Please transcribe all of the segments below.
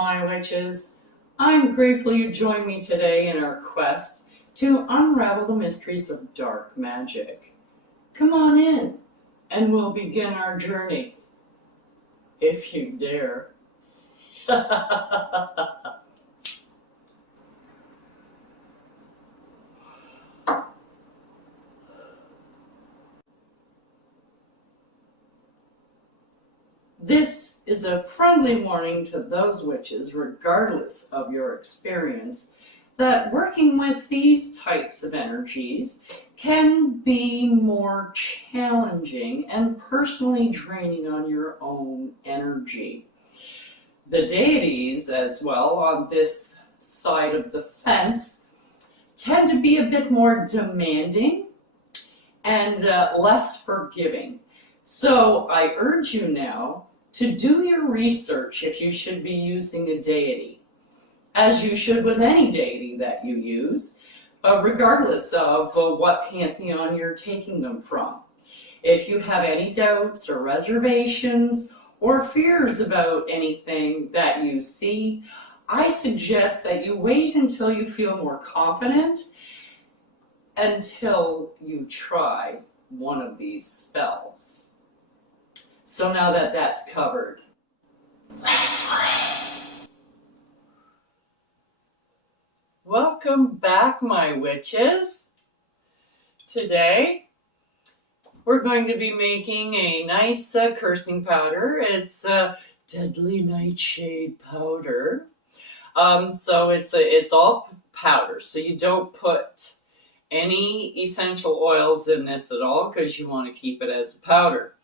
my witches. I'm grateful you joined me today in our quest to unravel the mysteries of dark magic. Come on in, and we'll begin our journey, if you dare. This is a friendly warning to those witches, regardless of your experience, that working with these types of energies can be more challenging and personally draining on your own energy. The deities, as well, on this side of the fence, tend to be a bit more demanding and less forgiving. So I urge you now to do your research if you should be using a deity, as you should with any deity that you use, regardless of what pantheon you're taking them from. If you have any doubts or reservations or fears about anything that you see, I suggest that you wait until you feel more confident until you try one of these spells. So now that that's covered, let's play. Welcome back, my witches. Today, we're going to be making a nice cursing powder. It's a deadly nightshade powder. So it's all powder, so you don't put any essential oils in this at all because you want to keep it as a powder.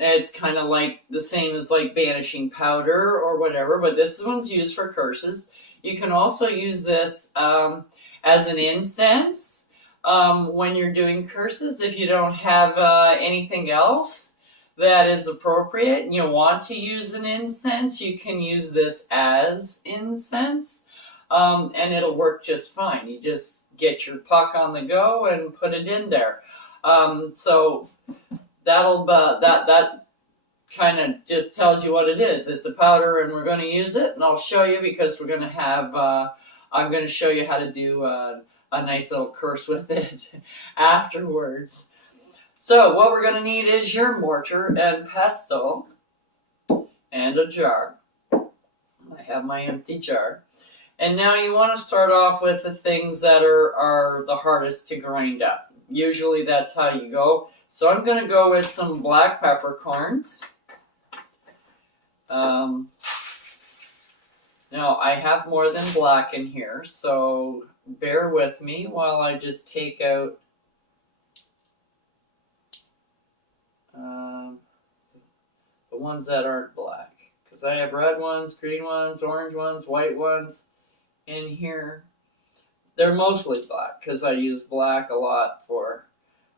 It's kind of like the same as like banishing powder or whatever, but this one's used for curses. You can also use this as an incense when you're doing curses. If you don't have anything else that is appropriate and you want to use an incense, you can use this as incense, and it'll work just fine. You just get your puck on the go and put it in there. So that kind of just tells you what it is. It's a powder, and we're going to use it, and I'll show you because we're going to have. I'm going to show you how to do a nice little curse with it afterwards. So what we're going to need is your mortar and pestle and a jar. I have my empty jar. And now you want to start off with the things that are the hardest to grind up. Usually that's how you go. So I'm going to go with some black peppercorns. Now I have more than black in here, so bear with me while I just take out the ones that aren't black. Because I have red ones, green ones, orange ones, white ones in here. They're mostly black because I use black a lot for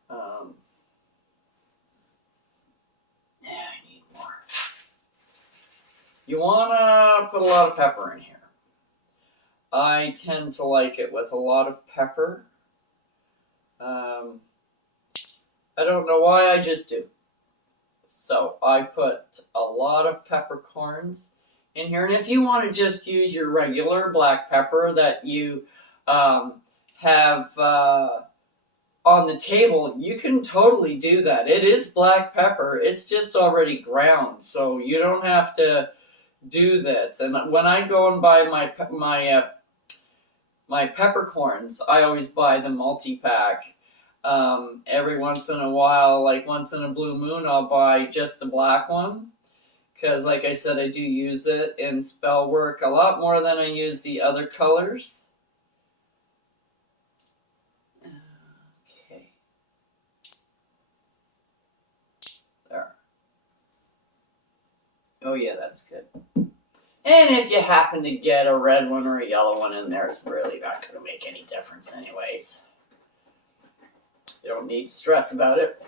I need more. You want to put a lot of pepper in here. I tend to like it with a lot of pepper. I don't know why, I just do. So I put a lot of peppercorns in here. And if you want to just use your regular black pepper that you have on the table, you can totally do that. It is black pepper. It's just already ground, so you don't have to do this. And when I go and buy my peppercorns, I always buy the multi-pack. Every once in a while, like once in a blue moon, I'll buy just a black one. Because like I said, I do use it in spell work a lot more than I use the other colors. Okay. There. Oh yeah, that's good. And if you happen to get a red one or a yellow one in there, it's really not going to make any difference anyways. You don't need to stress about it.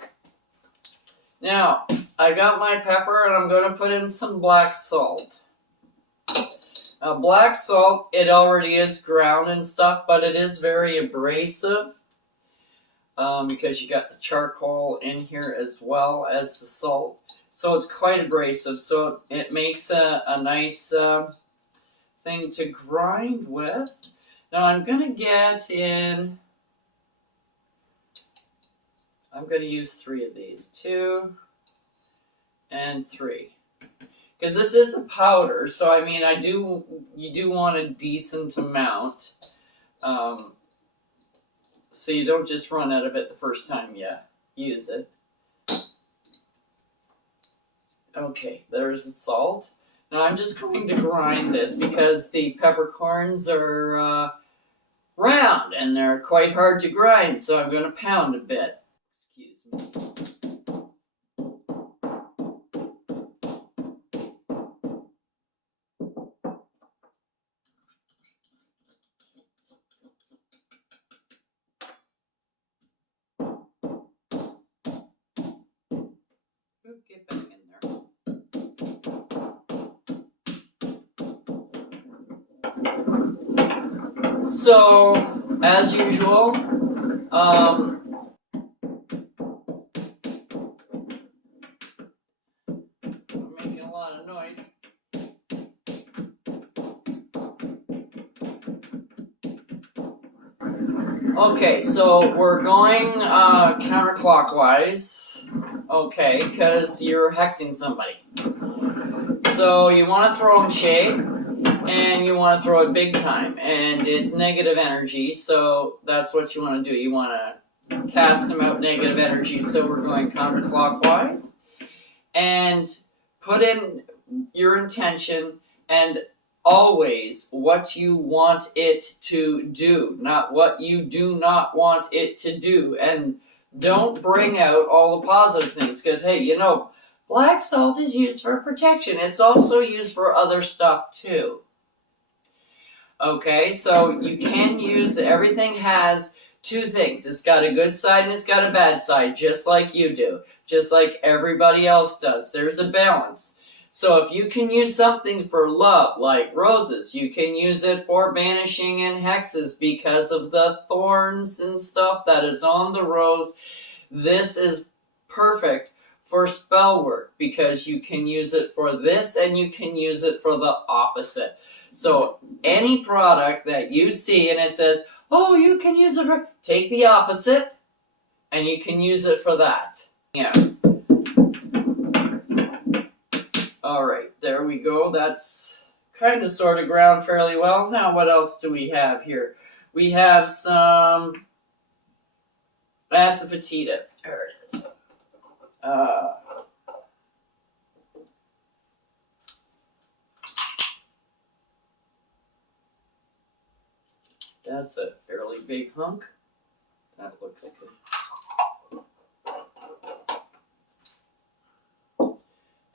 Now, I got my pepper and I'm going to put in some black salt. Now, black salt, it already is ground and stuff, but it is very abrasive because you got the charcoal in here as well as the salt. So it's quite abrasive, so it makes a nice thing to grind with. Now I'm going to get in, I'm going to use 3 of these, 2 and 3. Because this is a powder, so I mean, you do want a decent amount. So you don't just run out of it the first time you use it. Okay, there's the salt. Now I'm just going to grind this because the peppercorns are round and they're quite hard to grind, so I'm going to pound a bit. Excuse me. Get back in there. So, as usual, I'm making a lot of noise. Okay, so we're going counterclockwise. Okay, because you're hexing somebody. So you want to throw them shape, and you want to throw it big time, and it's negative energy, so that's what you want to do. You want to cast them out negative energy, so we're going counterclockwise. And put in your intention and always what you want it to do, not what you do not want it to do. And don't bring out all the positive things, because hey, you know, black salt is used for protection. It's also used for other stuff too. Okay, so you can use, everything has 2 things. It's got a good side and it's got a bad side, just like you do, just like everybody else does. There's a balance. So if you can use something for love, like roses, you can use it for banishing and hexes because of the thorns and stuff that is on the rose. This is perfect for spell work because you can use it for this and you can use it for the opposite. So any product that you see and it says, oh, you can use it for, take the opposite and you can use it for that. Yeah. All right, there we go. That's kind of sort of ground fairly well. Now what else do we have here? We have some asafoetida. There it is. That's a fairly big hunk. That looks good.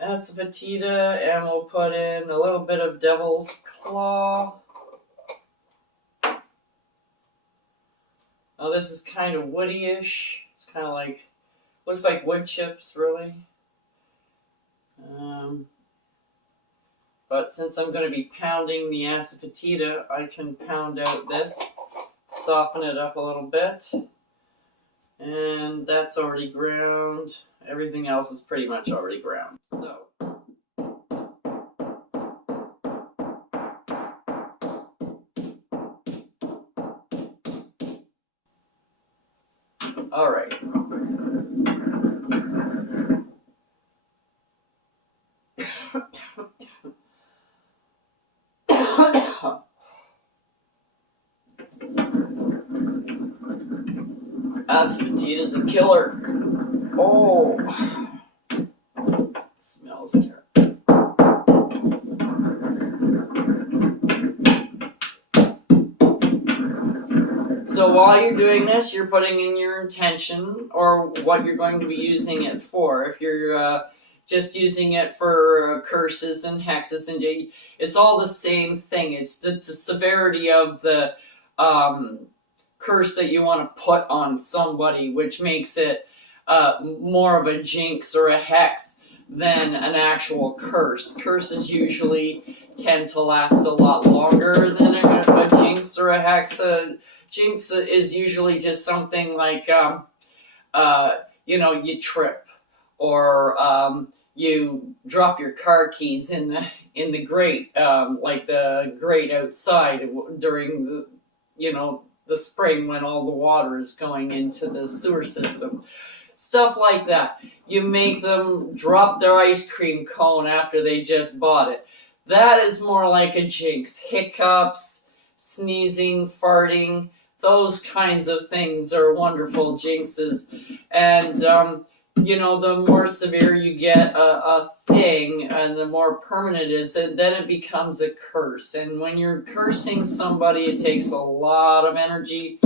Asafoetida, and we'll put in a little bit of devil's claw. Now this is kind of woody-ish. It's kind of like, looks like wood chips, really. But since I'm going to be pounding the asafoetida, I can pound out this, soften it up a little bit. And that's already ground. Everything else is pretty much already ground. So. All right. Asafoetida is a killer. Oh, smells terrible. So while you're doing this, you're putting in your intention or what you're going to be using it for. If you're just using it for curses and hexes, and it's all the same thing. It's the severity of the curse that you want to put on somebody, which makes it more of a jinx or a hex than an actual curse. Curses usually tend to last a lot longer than a jinx or a hex. Jinx is usually just something like, you know, you trip, or you drop your car keys in the grate, like the grate outside during the, the spring when all the water is going into the sewer system. Stuff like that. You make them drop their ice cream cone after they just bought it. That is more like a jinx. Hiccups, sneezing, farting, those kinds of things are wonderful jinxes. And, the more severe you get a thing and the more permanent it is, and then it becomes a curse. And when you're cursing somebody, it takes a lot of energy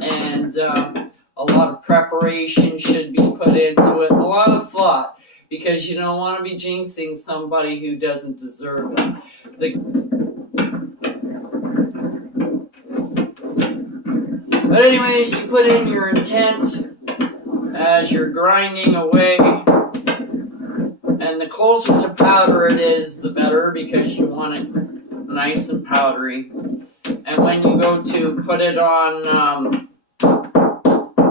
and a lot of preparation should be put into it, a lot of thought, because you don't want to be jinxing somebody who doesn't deserve it. But anyways, you put in your intent as you're grinding away, and the closer to powder it is, the better, because you want it nice and powdery. And when you go to put it on,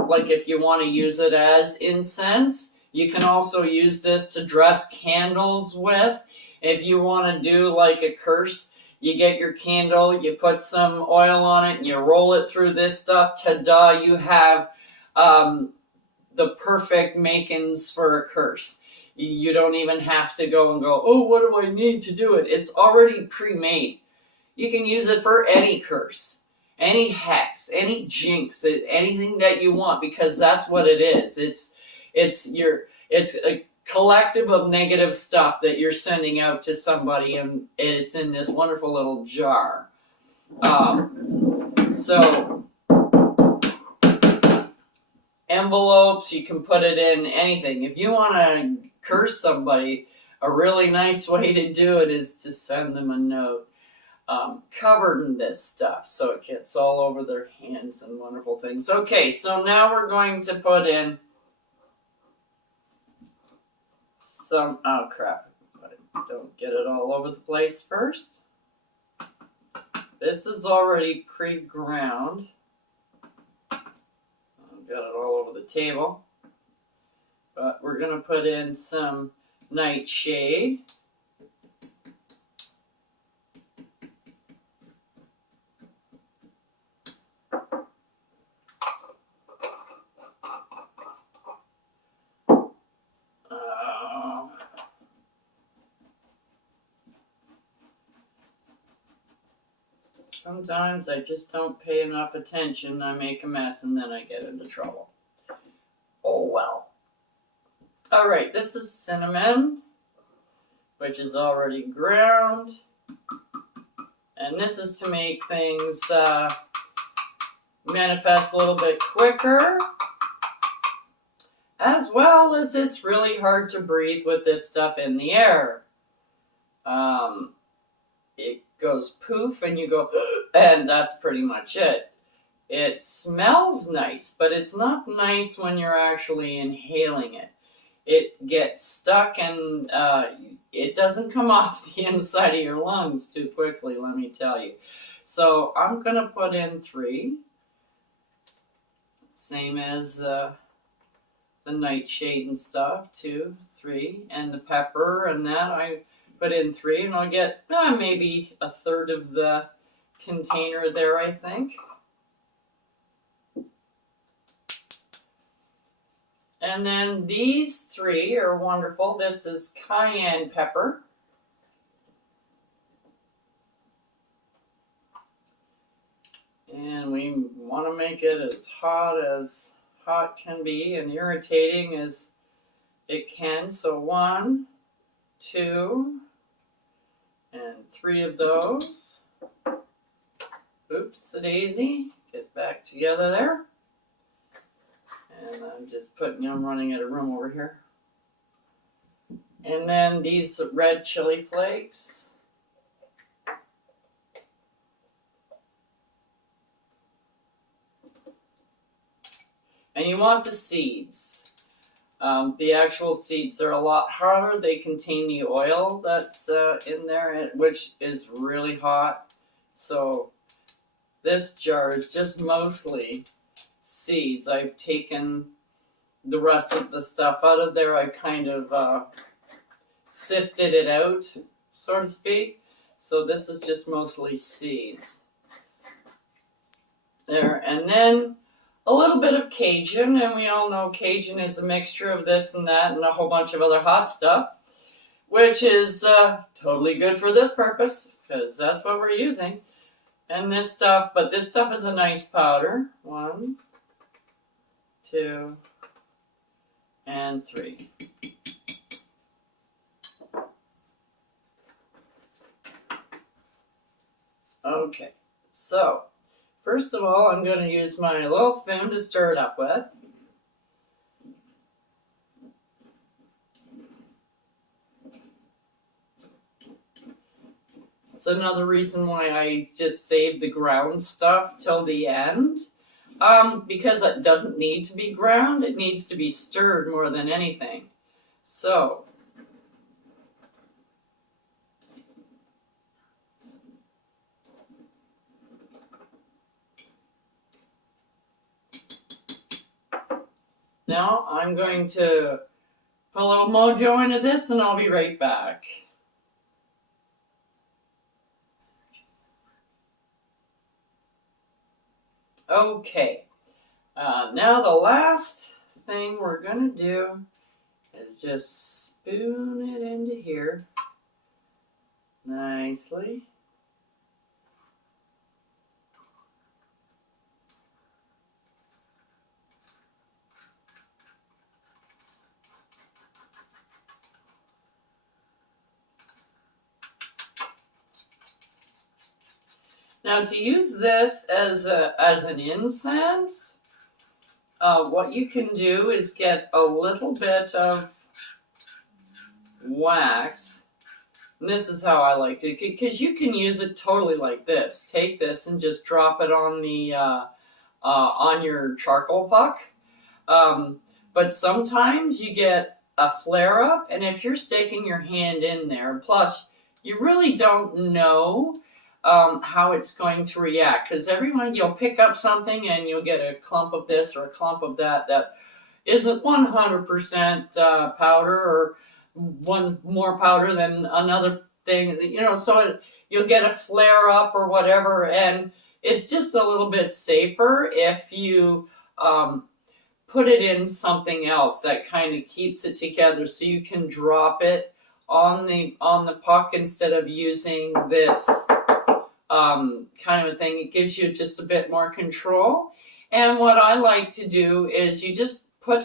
like if you want to use it as incense, you can also use this to dress candles with. If you want to do like a curse, you get your candle, you put some oil on it, and you roll it through this stuff. Ta-da, you have the perfect makings for a curse. You don't even have to go and go, oh, what do I need to do it? It's already pre-made. You can use it for any curse, any hex, any jinx, anything that you want, because that's what it is. It's a collective of negative stuff that you're sending out to somebody, and it's in this wonderful little jar. So envelopes, you can put it in anything. If you want to curse somebody, a really nice way to do it is to send them a note covered in this stuff, so it gets all over their hands and wonderful things. Okay, so now we're going to put in some, oh crap, don't get it all over the place first. This is already pre-ground. I've got it all over the table. But we're going to put in some nightshade. Sometimes I just don't pay enough attention. I make a mess and then I get into trouble. Oh well. Alright, this is cinnamon, which is already ground. And this is to make things manifest a little bit quicker. As well as it's really hard to breathe with this stuff in the air. It goes poof and you go, and that's pretty much it. It smells nice, but it's not nice when you're actually inhaling it. It gets stuck and it doesn't come off the inside of your lungs too quickly, let me tell you. So I'm going to put in 3. Same as the nightshade and stuff, 2, 3. And the pepper and that, I put in 3. And I'll get maybe a third of the container there, I think. And then these 3 are wonderful. This is cayenne pepper. And we want to make it as hot can be and irritating as it can. So 1, 2, and 3 of those. Oops, a daisy. Get back together there. And I'm just I'm running out of room over here. And then these red chili flakes. And you want the seeds. The actual seeds are a lot harder. They contain the oil that's in there, which is really hot. So this jar is just mostly seeds. I've taken the rest of the stuff out of there. I kind of sifted it out, so to speak. So this is just mostly seeds. There, and then a little bit of Cajun, and we all know Cajun is a mixture of this and that and a whole bunch of other hot stuff, which is totally good for this purpose, because that's what we're using. And this stuff, but this stuff is a nice powder. 1, 2, and 3. Okay, so first of all, I'm going to use my little spoon to stir it up with. It's another reason why I just save the ground stuff till the end. Because it doesn't need to be ground, it needs to be stirred more than anything. So, now I'm going to put a little mojo into this and I'll be right back. Okay, now the last thing we're going to do is just spoon it into here nicely. Now to use this as an incense, what you can do is get a little bit of wax. And this is how I like it, because you can use it totally like this. Take this and just drop it on the on your charcoal puck. But sometimes you get a flare up, and if you're sticking your hand in there, plus you really don't know how it's going to react, because everyone, you'll pick up something and you'll get a clump of this or a clump of that isn't 100% powder, or one more powder than another thing, so you'll get a flare up or whatever, and it's just a little bit safer if you put it in something else that kind of keeps it together, so you can drop it on the puck instead of using this kind of a thing. It gives you just a bit more control. And what I like to do is you just put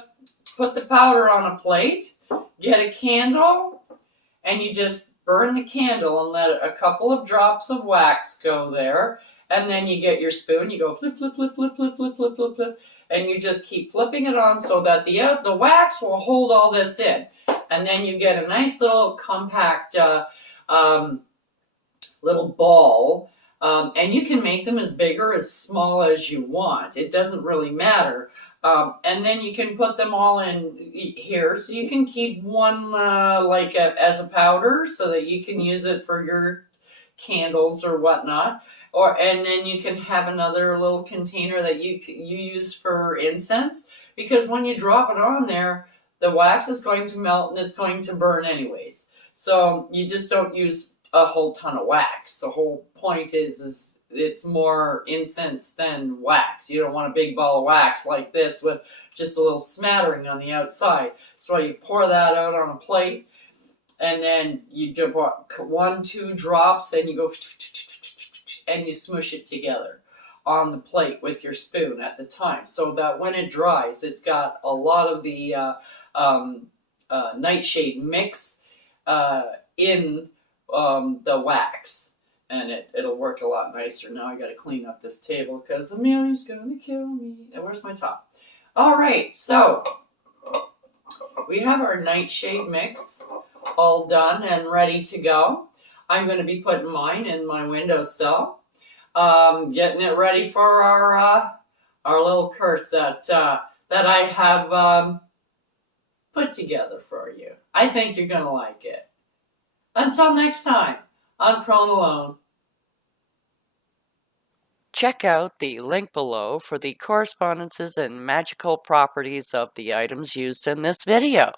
the powder on a plate, get a candle, and you just burn the candle and let a couple of drops of wax go there. And then you get your spoon, you go flip, flip, flip, flip, flip, flip, flip, flip, flip, and you just keep flipping it on so that the wax will hold all this in. And then you get a nice little compact little ball. And you can make them as big or as small as you want. It doesn't really matter. And then you can put them all in here. So you can keep one as a powder so that you can use it for your candles or whatnot. And then you can have another little container that you use for incense. Because when you drop it on there, the wax is going to melt and it's going to burn anyways. So you just don't use a whole ton of wax. The whole point is it's more incense than wax. You don't want a big ball of wax like this with just a little smattering on the outside. So you pour that out on a plate, and then you do 1-2 drops, and you go and you smush it together on the plate with your spoon at the time, so that when it dries, it's got a lot of the nightshade mix in the wax, and it'll work a lot nicer. Now I got to clean up this table because Amelia's going to kill me. And where's my top? All right, so we have our nightshade mix all done and ready to go. I'm going to be putting mine in my windowsill, getting it ready for our little curse that I have put together for you. I think you're going to like it. Until next time, I'm Prone Alone. Check out the link below for the correspondences and magical properties of the items used in this video.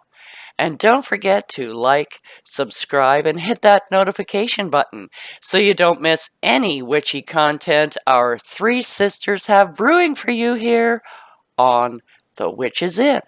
And don't forget to like, subscribe, and hit that notification button so you don't miss any witchy content our three sisters have brewing for you here on The Witch's Inn.